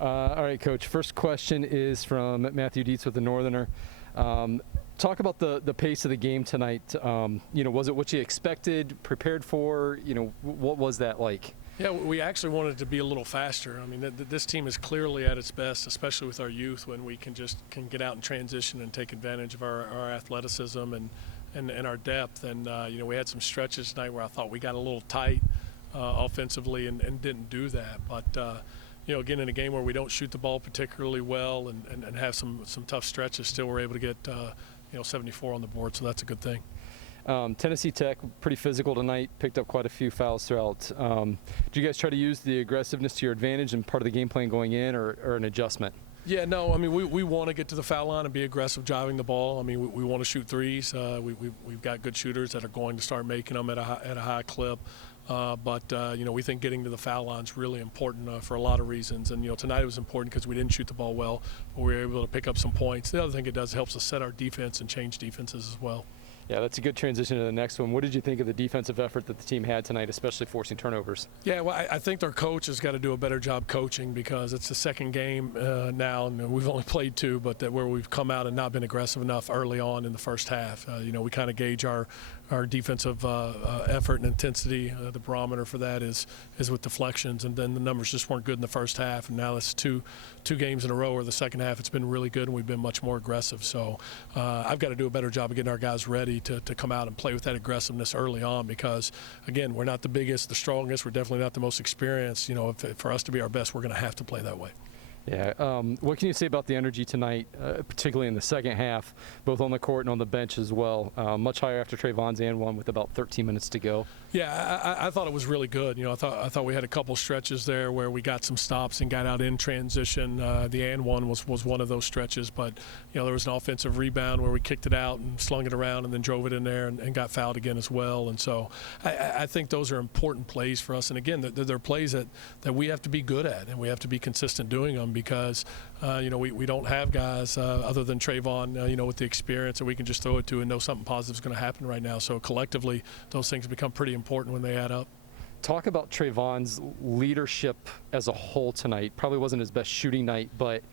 All right, Coach. First question is from Matthew Dietz with the Northerner. Talk about the pace of the game tonight. Was it what you expected, prepared for? What was that like? Yeah, we actually wanted it to be a little faster. I mean, this team is clearly at its best, especially with our youth, when we can get out and transition and take advantage of our athleticism and our depth. And we had some stretches tonight where I thought we got a little tight offensively and didn't do that. But again, in a game where we don't shoot the ball particularly well and have some tough stretches, still we're able to get 74 on the board, so that's a good thing. Tennessee Tech, pretty physical tonight, picked up quite a few fouls throughout. Do you guys try to use the aggressiveness to your advantage and part of the game plan going in, or an adjustment? Yeah, no, I mean, we want to get to the foul line and be aggressive driving the ball. I mean, we want to shoot threes. We've got good shooters that are going to start making them at a high clip. But we think getting to the foul line is really important for a lot of reasons. And, tonight it was important because we didn't shoot the ball well, but we were able to pick up some points. The other thing it does helps us set our defense and change defenses as well. Yeah, that's a good transition to the next one. What did you think of the defensive effort that the team had tonight, especially forcing turnovers? Yeah, well, I think their coach has got to do a better job coaching because it's the second game now, and we've only played two, but where we've come out and not been aggressive enough early on in the first half. We kind of gauge our defensive effort and intensity. The barometer for that is with deflections, and then the numbers just weren't good in the first half. And now it's two games in a row where the second half it's been really good and we've been much more aggressive. So I've got to do a better job of getting our guys ready to come out and play with that aggressiveness early on because, again, we're not the biggest, the strongest. We're definitely not the most experienced. For us to be our best, we're going to have to play that way. Yeah. What can you say about the energy tonight, particularly in the second half, both on the court and on the bench as well? Much higher after Trayvon's and one with about 13 minutes to go. Yeah, I thought it was really good. I thought we had a couple stretches there where we got some stops and got out in transition. The and one was one of those stretches, but there was an offensive rebound where we kicked it out and slung it around and then drove it in there and got fouled again as well. And so I think those are important plays for us. And again, they're plays that we have to be good at and we have to be consistent doing them. Because we don't have guys other than Trayvon, with the experience that we can just throw it to and know something positive is going to happen right now. So collectively, those things become pretty important when they add up. Talk about Trayvon's leadership as a whole tonight. Probably wasn't his best shooting night, but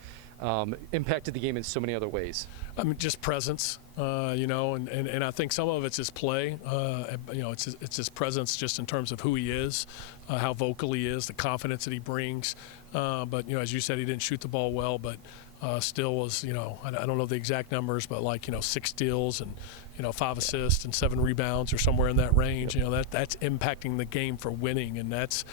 impacted the game in so many other ways. I mean, just presence, and I think some of it's his play. It's his presence just in terms of who he is, how vocal he is, the confidence that he brings. But, as you said, he didn't shoot the ball well, but still was, I don't know the exact numbers, but 6 steals and, 5 assists and 7 rebounds or somewhere in that range. Yep. That's impacting the game for winning, and that's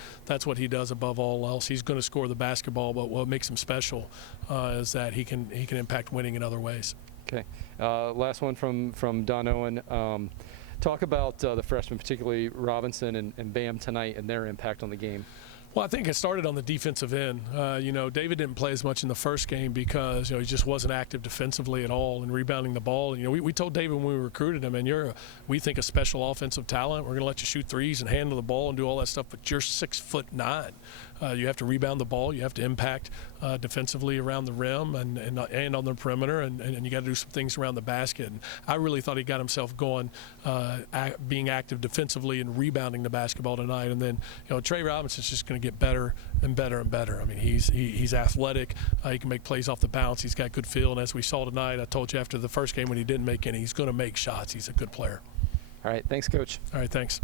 what he does above all else. He's going to score the basketball, but what makes him special is that he can impact winning in other ways. Okay. Last one from Don Owen. Talk about the freshmen, particularly Robinson and Bam tonight and their impact on the game. Well, I think it started on the defensive end. David didn't play as much in the first game because, he just wasn't active defensively at all and rebounding the ball. We told David when we recruited him, and we think a special offensive talent. We're going to let you shoot threes and handle the ball and do all that stuff, but you're 6'9". You have to rebound the ball. You have to impact defensively around the rim and on the perimeter, and you got to do some things around the basket. And I really thought he got himself going, being active defensively and rebounding the basketball tonight. And then, Trey Robinson's just going to get better and better and better. I mean, he's athletic. He can make plays off the bounce. He's got good feel. And as we saw tonight, I told you after the first game when he didn't make any, he's going to make shots. He's a good player. All right. Thanks, Coach. All right. Thanks.